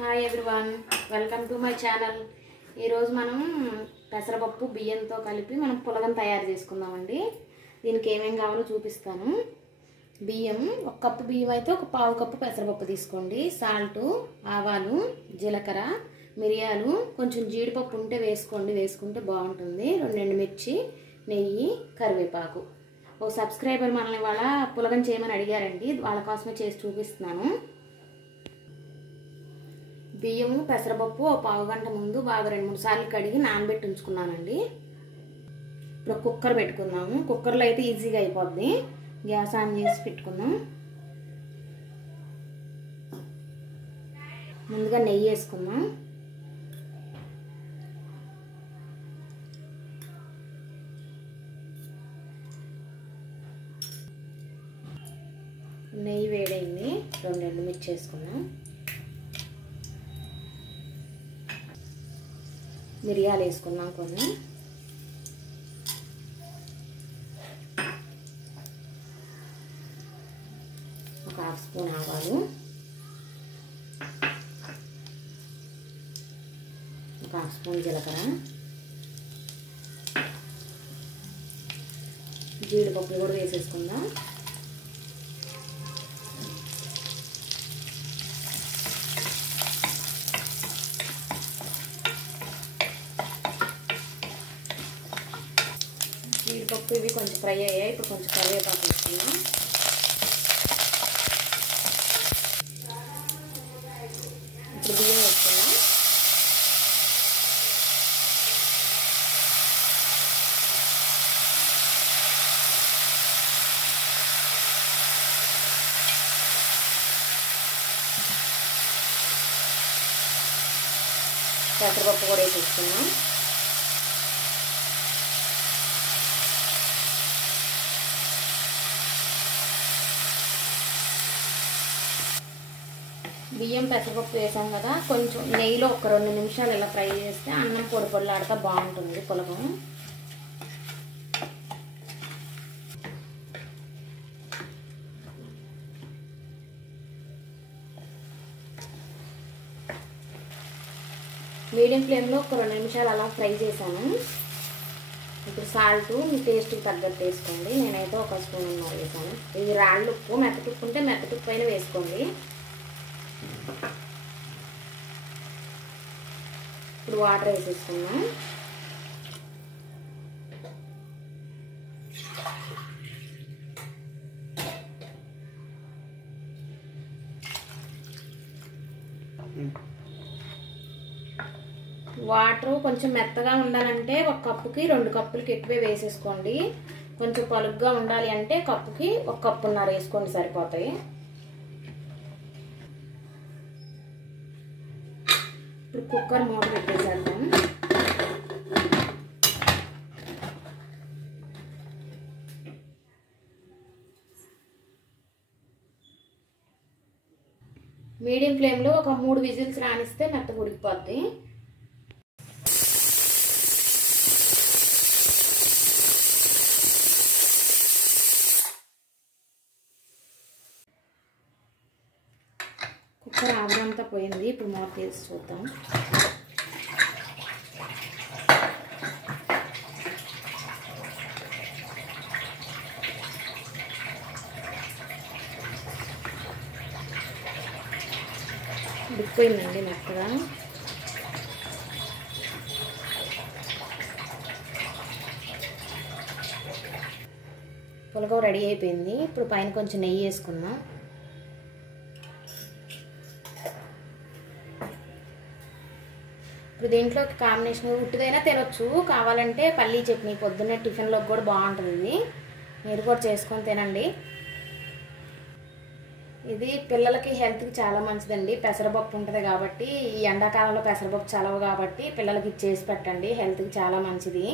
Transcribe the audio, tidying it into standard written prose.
Hi everyone, welcome to my channel. ఈరోజు మనం పెసరపప్పు బియ్యంతో కలిపి మనం పులగం తయారు చేసుకుందామండి. దీనికి ఏమేం కావాలో చూపిస్తాను. బియ్యం, ఒక కప్పు బియ్యం అయితే ఒక పావు కప్పు పెసరపప్పు తీసుకోండి. సాల్ట్, ఆవాలు, జీలకర్ర, మిరియాలు, కొంచెం జీడిపప్పు ఉంటే వేసుకోండి, వేసుకుంటే బాగుంటుంది. 2 ఎండుమిర్చి, నెయ్యి, కరివేపాకు. ఒక సబ్స్క్రైబర్ మనల్ని వాళ్ళ పులగం చేయమని అడిగారండి, వాళ్ళ కోసమే చేసి చూపిస్తున్నాను. బియ్యము పెసరపప్పు ఒక పావు గంట ముందు బాగా 2-3 సార్లు కడిగి నానబెట్టి ఉంచుకున్నానండి. ఇప్పుడు కుక్కర్ పెట్టుకుందాము. కుక్కర్లో అయితే ఈజీగా అయిపోద్ది. గ్యాస్ ఆన్ చేసి పెట్టుకుందాం. ముందుగా నెయ్యి వేసుకుందాం. నెయ్యి వేడైంది. 2 ఎండుమిర్చి వేసుకుందాం. మిరియాలు వేసుకుందాం కొన్ని. ఒక 1/2 స్పూన్ ఆవాలు, ఒక 1/2 స్పూన్ జీలకర్ర, జీడిపప్పులు కూడా వేసేసుకుందాం. జీడిపప్పు ఇవి కొంచెం ఫ్రై అయ్యాయి. ఇప్పుడు కొంచెం కరివేపాకు వేసుకుందాం. ఇప్పుడు బియ్యం వేసుకుందాం. పెసరపప్పు కూడా వేసేసుకుందాం. బియ్యం పెసరపప్పు వేసాం కదా, కొంచెం నెయ్యిలో ఒక 2 నిమిషాలు ఇలా ఫ్రై చేస్తే అన్నం పొడి పొడిలాడుతా బాగుంటుంది పులగం. మీడియం ఫ్లేమ్లో ఒక 2 నిమిషాలు అలా ఫ్రై చేశాను. ఇప్పుడు సాల్ట్ మీ టేస్ట్కి తగ్గట్టు వేసుకోండి. నేనైతే 1 స్పూన్ వేసాను. ఇది రాళ్ళు ఉప్పు, మెత్తటుప్పు ఉంటే మెత్తటుప్పు పైన వేసుకోండి. ఇప్పుడు వాటర్ వేసేసుకున్నాం. వాటర్ కొంచెం మెత్తగా ఉండాలంటే 1 కప్పుకి 2 కప్పులకి ఎక్కువే వేసేసుకోండి. కొంచెం పలుగ్గా ఉండాలి అంటే కప్పుకి 1 కప్పున్నర వేసుకోండి, సరిపోతాయి. ఇప్పుడు కుక్కర్ మూత పెట్టేసేద్దాం. మీడియం ఫ్లేమ్లో ఒక 3 విజిల్స్ రానిస్తే మెత్తగా ఉడికిపోద్ది. కుక్కర్ ఆవిరంతా పోయింది. ఇప్పుడు మూత తీసి చూద్దాం. ఉడికిపోయిందండి మెత్తగా. పులగం రెడీ అయిపోయింది. ఇప్పుడు పైన కొంచెం నెయ్యి వేసుకుందాం. ఇప్పుడు దీంట్లోకి కాంబినేషన్ ఉట్టిదైనా తినొచ్చు, కావాలంటే పల్లీ చట్నీ పొద్దున్నే టిఫిన్లోకి కూడా బాగుంటుంది. మీరు కూడా చేసుకొని తినండి. ఇది పిల్లలకి హెల్త్కి చాలా మంచిదండి. పెసరపప్పు ఉంటుంది కాబట్టి, ఈ ఎండాకాలంలో పెసరపప్పు చలవ కాబట్టి పిల్లలకి చేసి పెట్టండి, హెల్త్కి చాలా మంచిది.